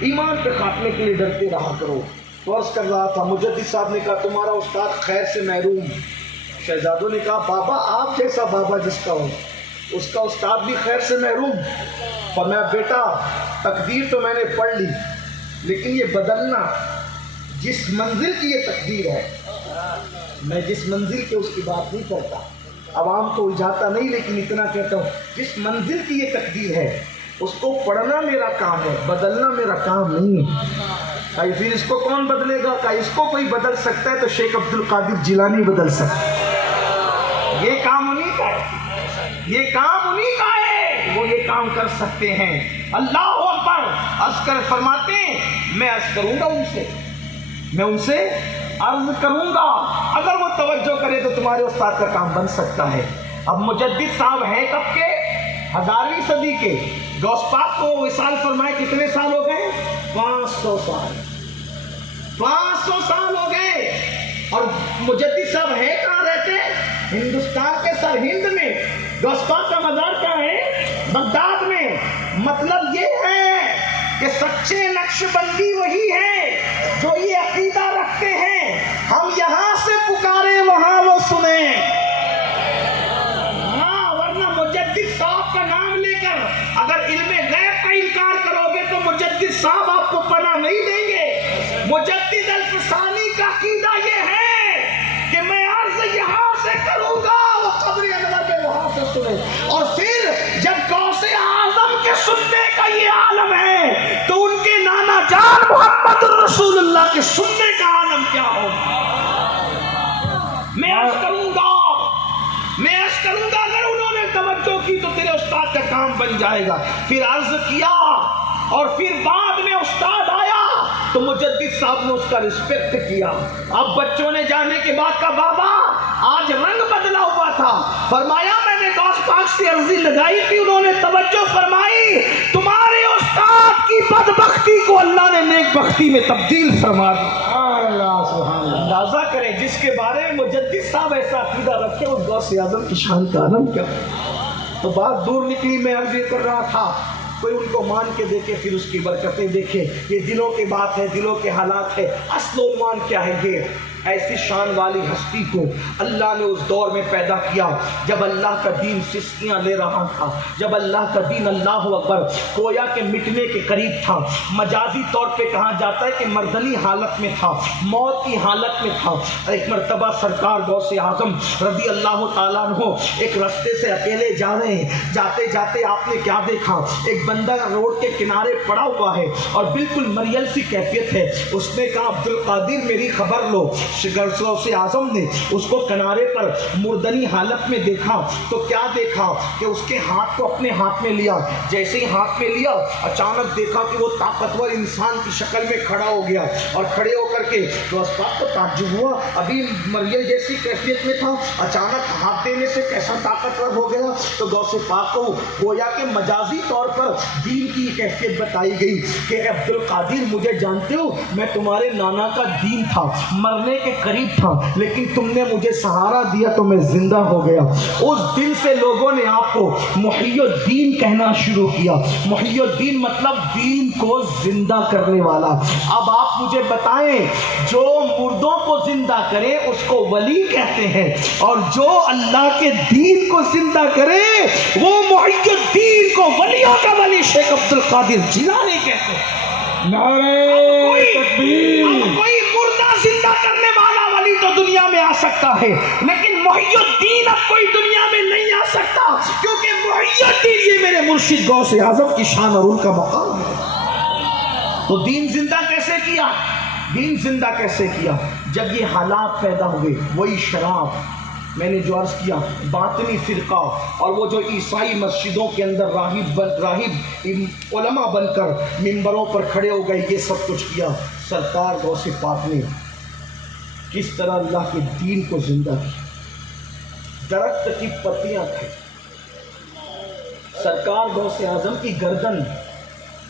ایمان پہ خاتمے کے لیے ڈرتے رہا کرو۔ تو عرض کر رہا تھا، مجدد صاحب نے کہا تمہارا استاد خیر سے محروم۔ شہزادوں نے کہا بابا آپ جیسا بابا جس کا ہو اس کا استاد بھی خیر سے محروم۔ فرمایا بیٹا تقدیر تو میں نے پڑھ لی، لیکن یہ بدلنا، جس منزل کی یہ تقدیر ہے، میں جس منزل کے اس کی بات نہیں کرتا، عوام کو الجھاتا نہیں، لیکن اتنا کہتا ہوں جس منزل کی یہ تقدیر ہے اس کو پڑھنا میرا کام ہے، بدلنا میرا کام نہیں ہے۔ کہ پھر اس کو کون بدلے گا؟ کہ اس کو کوئی بدل سکتا ہے تو شیخ عبد القادر جیلانی بدل سکتا ہے۔ یہ کام انہی کا ہے، یہ کام انہی کا ہے، وہ یہ کام کر سکتے ہیں۔ اللہ اکبر۔ عسکر فرماتے ہیں میں عرض کروں گا ان سے، میں ان سے عرض کروں گا، اگر وہ توجہ کرے تو تمہارے استاد کا کام بن سکتا ہے۔ اب مجدد صاحب ہیں کب کے؟ 1000ویں صدی کے۔ غوث پاک کو وصال فرمائے کتنے سال ہو گئے؟ 500 سال۔ 500 سال ہو گئے۔ اور مجدد صاحب ہیں کہاں رہتے ہیں؟ ہندوستان کے سر ہند میں۔ غوث پاک کا مزار کہاں ہے؟ بغداد میں۔ مطلب یہ ہے کہ سچے نقش بندی وہی ہے جو یہ عقیدہ رکھتے ہیں ہم یہاں سے پکارے وہاں وہ سنیں۔ ہاں ورنہ مجدد صاحب کا نام لے کر اگر علم غیب کا انکار کرو گے تو مجدد صاحب آپ کو پناہ نہیں دیں گے۔ مجدد الفسانی کا عقیدہ یہ ہے کہ میں عرض یہاں سے کروں گا وہ قبر انور کے وہاں سے سنے، اور پھر جب غوث اعظم کے سننے کا یہ عالم ہے تو ان کے نانا جان محمد رسول اللہ کے سننے کا عالم کیا ہوگا۔ میں عرض کروں گا اگر انہوں نے توجہ کی تو تیرے استاد کا کام بن جائے گا۔ پھر عرض کیا اور پھر بعد میں استاد آیا تو مجدد صاحب نے اس کا رسپیکٹ کیا۔ اب بچوں نے جانے کے بعد کہا بابا آج رنگ بدلا ہوا تھا۔ فرمایا میں نے غوث پاک سے عرضی لگائی تھی، انہوں نے توجہ فرمائی، تمہارے استاد کی بدبختی کو اللہ نے نیک بختی میں تبدیل فرما دیا۔ اللہ سبحان اللہ۔ اندازہ کریں جس کے بارے میں مجدد صاحب ایسا عقیدہ رکھے اس غوث اعظم کی شان کا عالم کیا۔ تو بات دور نکلی، میں عرض یہ کر رہا تھا کوئی ان کو مان کے دیکھے پھر اس کی برکتیں دیکھے۔ یہ دلوں کی بات ہے، دلوں کے حالات ہے۔ اصل عنوان کیا ہے؟ یہ ایسی شان والی ہستی کو اللہ نے اس دور میں پیدا کیا جب اللہ کا دین سسکیاں لے رہا تھا، جب اللہ کا دین اللہ اکبر گویا کہ مٹنے کے قریب تھا۔ مجازی طور پہ کہا جاتا ہے کہ مردنی حالت میں تھا، موت کی حالت میں تھا۔ ایک مرتبہ سرکار غوث اعظم رضی اللہ تعالیٰ عنہ ایک راستے سے اکیلے جا رہے ہیں، جاتے جاتے آپ نے کیا دیکھا؟ ایک بندہ روڈ کے کنارے پڑا ہوا ہے اور بالکل مریل سی کیفیت ہے۔ اس نے کہا عبد القادر میری خبر لو۔ غوث اعظم نے اس کو کنارے پر مردنی حالت میں دیکھا تو کیا دیکھا کہ اس کے ہاتھ کو اپنے ہاتھ میں لیا۔ جیسے ہی ہاتھ میں لیا اچانک دیکھا کہ وہ طاقتور انسان کی شکل میں کھڑا ہو گیا، اور کھڑے ہو کر کے غوث پاک کو تعجب ہوا، ابھی مریل جیسی کیفیت میں تھا، اچانک ہاتھ دینے سے کیسا طاقتور ہو گیا۔ تو غوث پاک کو گویا کہ مجازی طور پر دین کی کیفیت بتائی گئی کہ عبد القادر مجھے جانتے ہو، میں تمہارے نانا کا دین تھا، مرنے کے قریب تھا، لیکن تم نے مجھے سہارا دیا تو میں زندہ ہو گیا۔ اس دن سے لوگوں نے آپ کو محی الدین کہنا شروع کیا۔ محی الدین مطلب دین کو زندہ کرنے والا۔ اب آپ مجھے بتائیں جو مردوں کو زندہ کرے اس کو ولی کہتے ہیں، اور جو اللہ کے دین کو زندہ کرے وہ محی الدین کو ولیوں کا ولی شیخ عبد القادر جیلانی کہتے ہیں۔ نعرہ تکبیر۔ کوئی مردہ زندہ کرنے والا ولی تو دنیا میں آ سکتا ہے، لیکن محی الدین اب کوئی دنیا میں نہیں آ سکتا، کیونکہ محی الدین یہ میرے مرشد غوث اعظم کی شان اور ان کا مقام ہے۔ تو دین زندہ کیسے کیا؟ دین زندہ کیسے کیا؟ جب یہ حالات پیدا ہوئے، وہی شراب میں نے جو عرض کیا، باطنی فرقہ، اور وہ جو عیسائی مسجدوں کے اندر راہب علماء بن کر منبروں پر کھڑے ہو گئے، یہ سب کچھ کیا۔ سرکار غوث پاک نے کس طرح اللہ کے دین کو زندہ کیا؟ درخت کی پتیاں کھائی۔ سرکار غوث اعظم کی گردن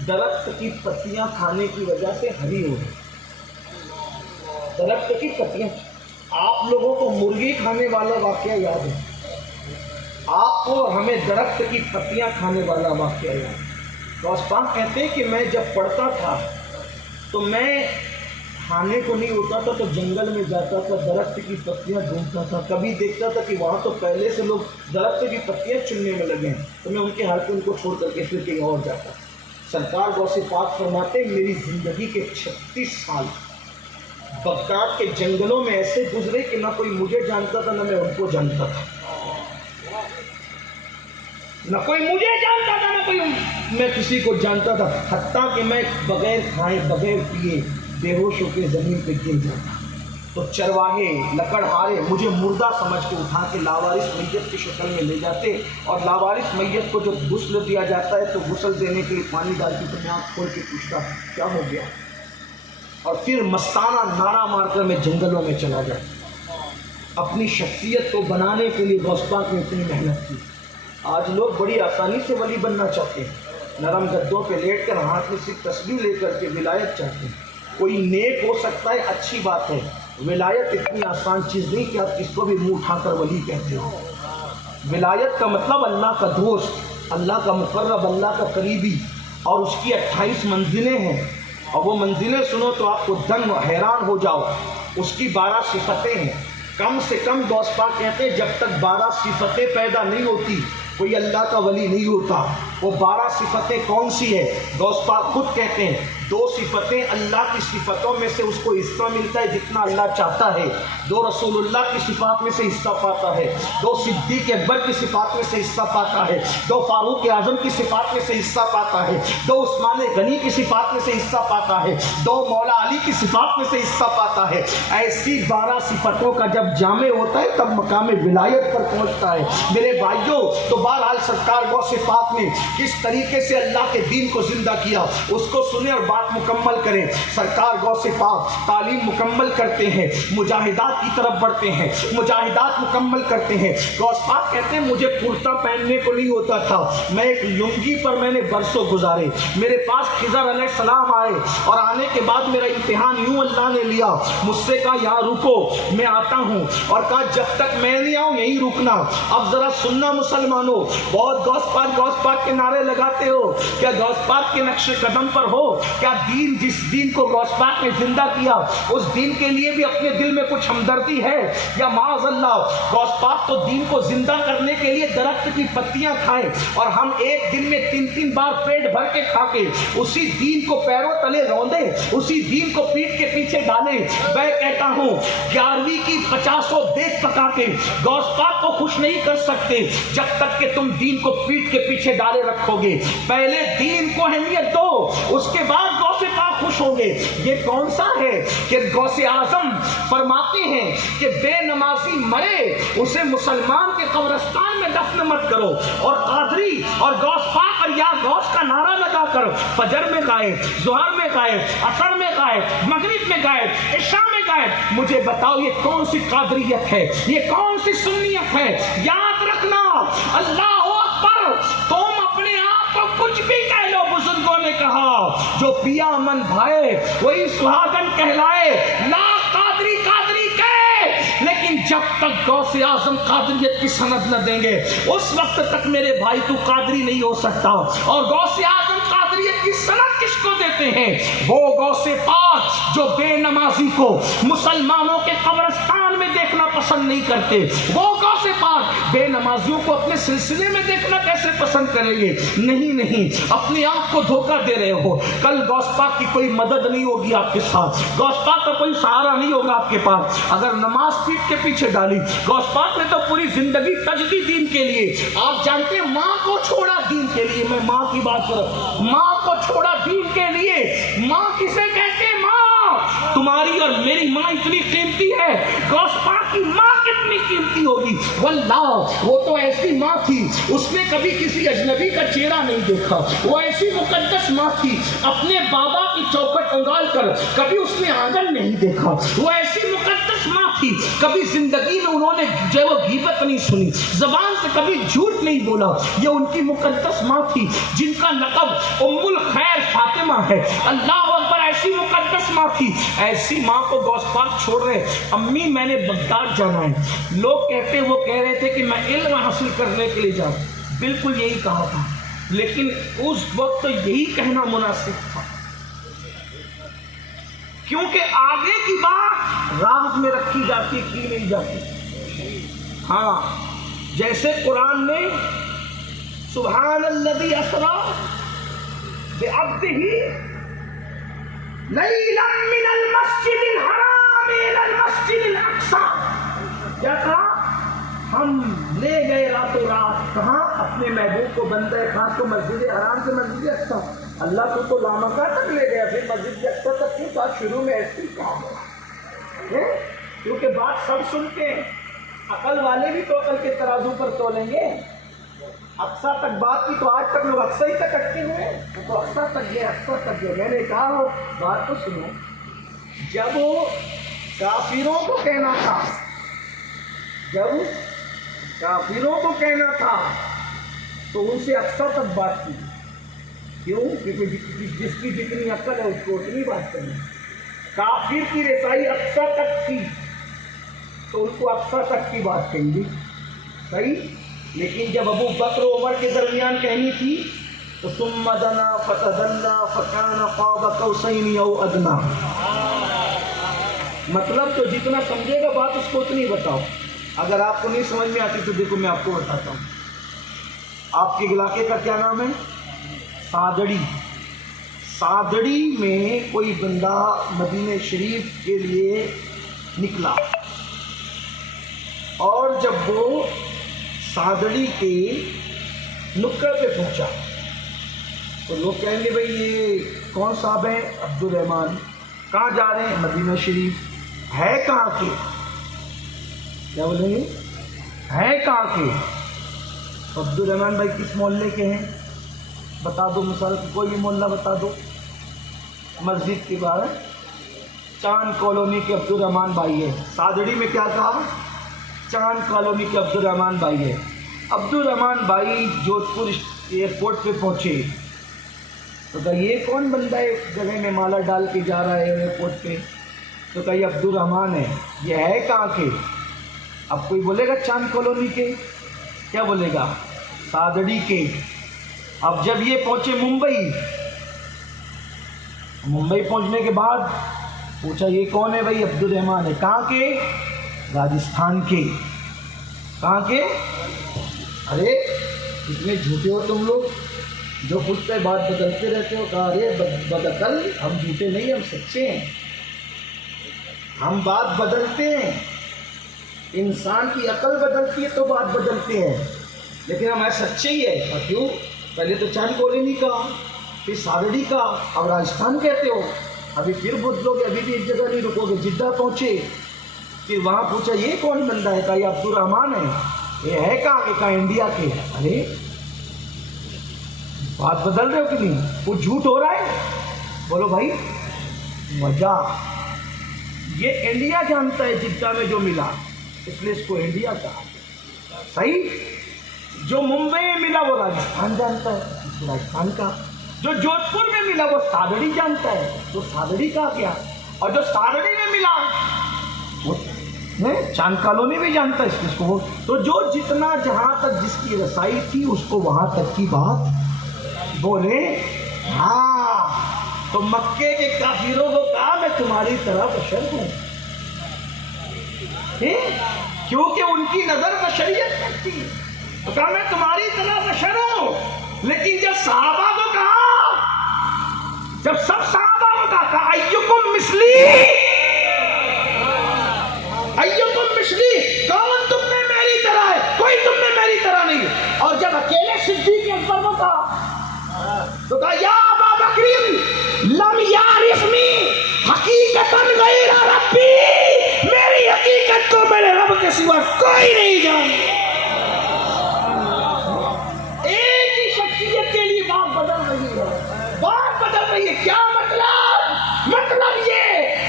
درخت کی پتیاں کھانے کی وجہ سے ہری ہو گئی۔ درخت کی پتیاں۔ آپ لوگوں کو مرغی کھانے والا واقعہ یاد ہے، آپ کو ہمیں درخت کی پتیاں کھانے والا واقعہ یاد ہے۔ غوث پاک کہتے ہیں کہ میں جب پڑھتا تھا تو میں کھانے کو نہیں ہوتا تھا تو جنگل میں جاتا تھا، درخت کی پتیاں ڈھونڈتا تھا، کبھی دیکھتا تھا کہ وہاں تو پہلے سے لوگ درخت کی پتیاں چننے میں لگے ہیں تو میں ان کے ہاتھ ان کو چھوڑ کر کے پھر کہیں اور جاتا۔ سرکار غوث پاک فرماتے میری زندگی کے 36 سال بغداد کے جنگلوں میں ایسے گزرے کہ نہ کوئی مجھے جانتا تھا نہ میں ان کو جانتا تھا، نہ کوئی مجھے جانتا تھا نہ کوئی میں کسی کو جانتا تھا، حتیٰ کہ میں بغیر کھائے بغیر پیے بے ہوش ہو کے زمین پہ گر جاتا تو چرواہے لکڑہارے مجھے مردہ سمجھ کے اٹھا کے لاوارث میت کی شکل میں لے جاتے، اور لاوارث میت کو جب غسل دیا جاتا ہے تو غسل دینے کے لیے پانی ڈالتی تو میں آنکھ کھول کے پوچھتا کیا ہو گیا، اور پھر مستانہ نعرہ مار کر میں جنگلوں میں چلا جاتا۔ اپنی شخصیت کو بنانے کے لیے غوث پاک نے اتنی محنت کی۔ آج لوگ بڑی آسانی سے ولی بننا چاہتے ہیں، نرم گدوں پہ لیٹ کر ہاتھ میں صرف تسبیح لے کر کے ولایت چاہتے ہیں۔ کوئی نیک ہو سکتا ہے، اچھی بات ہے، ولایت اتنی آسان چیز نہیں کہ آپ کس کو بھی منہ اٹھا کر ولی کہتے ہو۔ ولایت کا مطلب اللہ کا دوست، اللہ کا مقرب، اللہ کا قریبی، اور اس کی 28 منزلیں ہیں، اور وہ منزلیں سنو تو آپ کو دنگ حیران ہو جاؤ۔ اس کی 12 صفتیں ہیں، کم سے کم غوث پاک کہتے ہیں جب تک 12 صفتیں پیدا نہیں ہوتی کوئی اللہ کا ولی نہیں ہوتا۔ وہ 12 صفتیں کون سی ہے؟ غوث پاک خود کہتے ہیں 2 صفتیں اللہ کی صفتوں میں سے اس کو حصہ ملتا ہے جتنا اللہ چاہتا ہے، 2 رسول اللہ کی صفات میں سے حصہ پاتا ہے، 2 صدیق اکبر کی صفات میں سے حصہ پاتا ہے، 2 فاروق اعظم کی صفات میں سے حصہ پاتا ہے، 2 عثمان غنی کی صفات میں سے حصہ پاتا ہے، 2 مولا علی کی صفات میں سے حصہ پاتا ہے۔ ایسی 12 صفتوں کا جب جامع ہوتا ہے تب مقام ولایت پر پہنچتا ہے۔ میرے بھائیوں، تو بہرحال سرکار غوث پاک نے کس طریقے سے اللہ کے دین کو زندہ کیا اس کو سنیں اور بات مکمل کریں۔ سرکار غوث پاک تعلیم مکمل کرتے ہیں، مجاہدات کی طرف بڑھتے ہیں، مجاہدات مکمل کرتے ہیں۔ غوث پاک کہتے ہیں مجھے کرتا پہننے کو نہیں ہوتا تھا، میں ایک لنگی پر میں نے برسوں گزارے۔ میرے پاس خضر علیہ السلام آئے اور آنے کے بعد میرا امتحان یوں اللہ نے لیا، مجھ سے کہا یہاں رکو، میں آتا ہوں، اور کہا جب تک میں نہیں آؤں یہیں رکنا۔ اب ذرا سننا مسلمانوں، بہت غوث پاک کے نعرے لگاتے ہو، کیا غوث پاک کے نقش قدم پر ہو؟ کیا دین جس دین کو غوث پاک نے زندہ کیا اس دین کے لیے بھی اپنے دل میں کچھ ہمدردی ہے؟ یا معاذ اللہ، غوث پاک تو دین کو زندہ کرنے کے لیے درخت کی پتیاں کھائیں، اور ہم ایک دن میں 3 بار پیٹ بھر کے کھا کے اسی دین کو پیروں تلے روندیں، اسی دین کو پیٹ کے پیچھے ڈالیں۔ میں کہتا ہوں 11ویں کی 50 دیگ پکا کے غوث پاک کو خوش نہیں کر سکتے جب تک کہ تم دین کو پیٹ کے پیچھے ڈالے رکھو گے۔ پہلے دین کو اہمیت دو، اس کے بعد غوث پاک خوش ہوں گے۔ یہ کون سا ہے کہ غوث اعظم فرماتے ہیں کہ بے نمازی مرے اسے مسلمان کے قبرستان میں دفن مت کرو، اور قادری اور غوث پاک اور یا غوث کا نعرہ لگا کر فجر میں گائے، ظہر میں گائے، عصر میں گائے، مغرب میں گائے، عشاء میں گائے۔ مجھے بتاؤ یہ کون سی قادریت ہے، یہ کون سی سنیت ہے؟ یاد رکھنا، اللہ اکبر، تم اپنے آپ کو کچھ بھی کہہ لو، بزرگوں نے کہا جو پیا من بھائے وہی سہاگن کہلائے، لا قادری قادری کہے، لیکن جب تک غوث اعظم قادریت کی سند نہ دیں گے اس وقت تک میرے بھائی تو قادری نہیں ہو سکتا۔ اور غوث اعظم قادریت کی سند کس کو دیتے ہیں؟ وہ غوث پاک جو بے نمازی کو مسلمانوں کے قبرستان میں دیکھنا پسند نہیں کرتے۔ وہ غوث پاک بے نمازیوں کو اپنے سلسلے میں دیکھنا کیسے پسند کریں گے؟ نہیں، اپنی آنکھ کو دھوکہ دے رہے ہو۔ کل غوث پاک کی کوئی مدد نہیں ہوگی آپ کے ساتھ، غوث پاک کا کوئی سہارا نہیں ہوگا آپ کے پاس اگر نماز پیٹ کے پیچھے ڈالی۔ غوث پاک نے تو پوری زندگی تجدی دین کے لیے، آپ جانتے ہیں ماں کو چھوڑا دین کے لیے، میں ماں کی بات کر رہا ہوں، ماں کو چھوڑا دین کے لیے۔ ماں کسے کہتے ہیں؟ ماں، تمہاری اور میری ماں اتنی قیمتی ہے، غوث پاک کی ماں کتنی قیمتی ہوگی؟ واللہ وہ تو ایسی ماں تھی اس نے کبھی کسی اجنبی کا چہرہ نہیں دیکھا، وہ ایسی مقدس ماں تھی اپنے بابا کی چوکھٹ انگال کر کبھی اس نے آنگن نہیں دیکھا، وہ ایسی مقدس ماں تھی کبھی زندگی میں انہوں نے جو وہ غیبت نہیں سنی، زبان سے کبھی جھوٹ نہیں بولا۔ یہ ان کی مقدس ماں تھی جن کا لقب ام الخیر فاطمہ ہے۔ اللہ اکبر، ایسی مقدس ماں تھی، ایسی ماں کو غوث پاک چھوڑ رہے۔ امی میں نے بغداد جانا ہے، لوگ کہتے وہ کہہ رہے تھے کہ میں علم حاصل کرنے کے لیے جاؤں، بالکل یہی کہا تھا، لیکن اس وقت تو یہی کہنا مناسب تھا، کیونکہ آگے کی بات راز میں رکھی جاتی کی نہیں جاتی۔ ہاں، جیسے قرآن نے سبحان الذی اسریٰ بعبدہ لیلا من المسجد الحرام الی المسجد الاقصی، کیا کہا؟ ہم لے گئے راتوں رات کہاں؟ اپنے محبوب کو بندہ خاص کو مسجد حرام سے مسجد اقصی۔ اللہ کو تو لامکہ تک لے گیا، پھر مسجد اقصی تک کیوں؟ بات شروع میں ایسی کہا ہے، کیونکہ بات سب سنتے ہیں، عقل والے بھی تو عقل کے ترازو پر تولیں گے۔ اقصی تک بات کی تو آج تک لوگ اقصی تک اٹکے ہوئے ہیں، تو اقصی تک گئے، اقصی تک گئے۔ میں نے کہا ہو بات تو سنو، جب وہ کافروں کو کہنا تھا، جب کافروں کو کہنا تھا تو ان سے اقصی تک بات کی، کیوں؟ کیونکہ جس کی جتنی عقل ہے اس کو اتنی بات کرنی۔ کافر کی رسائی اقصی تک تھی تو ان کو اقصی تک کی بات کہیں گی، صحیح؟ لیکن جب ابو بکر و عمر کے درمیان کہنی تھی تو ثم دنا فتدلی فکان قاب قوسین او ادنی، مطلب تو جتنا سمجھے گا بات اس کو اتنی بتاؤ۔ اگر آپ کو نہیں سمجھ میں آتی تو دیکھو میں آپ کو بتاتا ہوں۔ آپ کے علاقے کا کیا نام ہے؟ سادڑی۔ سادڑی میں کوئی بندہ مدینہ شریف کے لیے نکلا، اور جب وہ سادڑی کے نکڑ پہ پہنچا تو لوگ کہیں گے بھئی یہ کون صاحب ہیں؟ عبد الرحمن۔ کہاں جا رہے ہیں؟ مدینہ شریف۔ ہے کہاں کے؟ کیا بولیں گے؟ ہے کہاں کے؟ عبد الرحمن بھائی کس محلے کے ہیں؟ بتا دو، مثال کوئی بھی محلہ بتا دو۔ مسجد کے باہر چاند کالونی کے عبد الرحمن بھائی ہے۔ سادڑی میں کیا کہا؟ چاند کالونی کے عبد الرحمن بھائی ہے۔ عبد الرحمن بھائی جودھ پور ایئرپورٹ پہ پہنچے تو کہا یہ کون بندہ ہے جگہ میں مالا ڈال کے جا رہا ہے ایئرپورٹ پہ؟ تو کہا یہ عبد الرحمن ہے۔ یہ ہے کہاں کے؟ اب کوئی بولے گا چاند کالونی کے، کیا بولے گا؟ سادڑی کے۔ اب جب یہ پہنچے ممبئی پہنچنے کے بعد پوچھا یہ کون ہے؟ بھائی عبد الرحمن ہے۔ کہاں کے؟ راجستھان کے۔ کہاں کے؟ ارے اتنے جھوٹے ہو تم لوگ، جو خود پہ بات بدلتے رہتے ہو۔ کہا ارے بدعقل، ہم جھوٹے نہیں، ہم سچے ہیں، ہم بات بدلتے ہیں۔ انسان کی عقل بدلتی ہے تو بات بدلتے ہیں، لیکن ہمارے سچے ہی ہے۔ اور کیوں؟ پہلے تو چاند کالونی کا، پھر سادڑی کا، اب راجستھان کہتے ہو، ابھی پھر بدلو گے، ابھی بھی ایک جگہ نہیں رکو گے۔ جدہ پہنچے، پھر وہاں پوچھا یہ کون بندہ ہے؟ کہا یہ عبد الرحمن ہے۔ یہ ہے کہاں کے؟ کہا انڈیا کے۔ ارے بات بدل رہے ہو کہ نہیں؟ وہ جھوٹ ہو رہا ہے؟ بولو بھائی مزہ۔ یہ انڈیا جانتا ہے جدہ میں جو ملا، اس لیے اس کو انڈیا کہا، صحیح؟ جو ممبئی میں ملا وہ راجستھان جانتا ہے، اس کو راجستھان کا۔ جو جودھ پور میں ملا وہ سادڑی جانتا ہے، تو سادڑی کا کیا؟ اور جو سادڑی میں ملا وہ چاند کالونی بھی جانتا ہے، اس کو۔ تو جو جتنا جہاں تک جس کی رسائی تھی اس کو وہاں تک کی بات بولے۔ ہاں، تو مکے کے کافروں کو کہا میں تمہاری طرح بشر ہوں، کیونکہ ان کی نظر بشریت تک تھی، تو کہا میں تمہاری طرح بشر ہوں۔ لیکن جب صحابہ کو کہا، جب سب صحابہ کو کہا ایکم مثلی، ایکم مثلی، کون تم میں میری طرح ہے؟ کوئی تم میں میری طرح نہیں ہے۔ اور جب اکیلے صدیق اکبر کو کہا تو کہا یا ابا بکر لم یعرفنی حقیقتا غیر ربی، میری حقیقت کو میرے رب کے سوا کوئی نہیں جانتا۔ ایک ہی شخصیت کے لیے بات بدل رہی ہے، بات بدل رہی ہے۔ کیا مطلب؟ مطلب یہ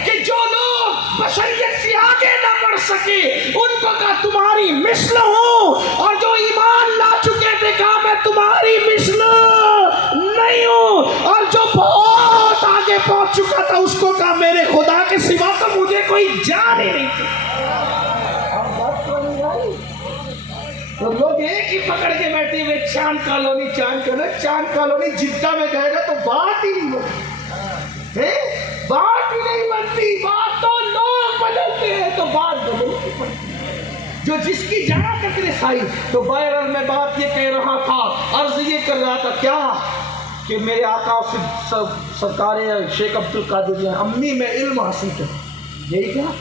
کہ جو لوگ بشریت سے آگے نہ بڑھ سکے ان کو کہا تمہاری مثل ہوں، اور جو ایمان لا چکے تھے کہا میں تمہاری مثل نہیں ہوں، اور جو بہت آگے پہنچ چکا تھا اس کو کہا میرے خدا کے سوا تو مجھے کوئی جان ہی نہیں تھی۔ تو لوگ ایک ہی پکڑ کے بیٹھے ہوئے چاند کالونی چاند کالونی جدہ میں گئے گا تو بات ہی نہیں ہوتی، بات ہی نہیں بنتی، بات تو لوگ بدلتے ہیں تو بات بدلتی پڑتی ہے، جو جس کی جہاں تک رسائی۔ تو بہرحال میں بات یہ کہہ رہا تھا، عرض یہ کر رہا تھا کیا کہ میرے آقا سرکار شیخ عبد القادر امی میں علم حاصل کروں، یہی کیا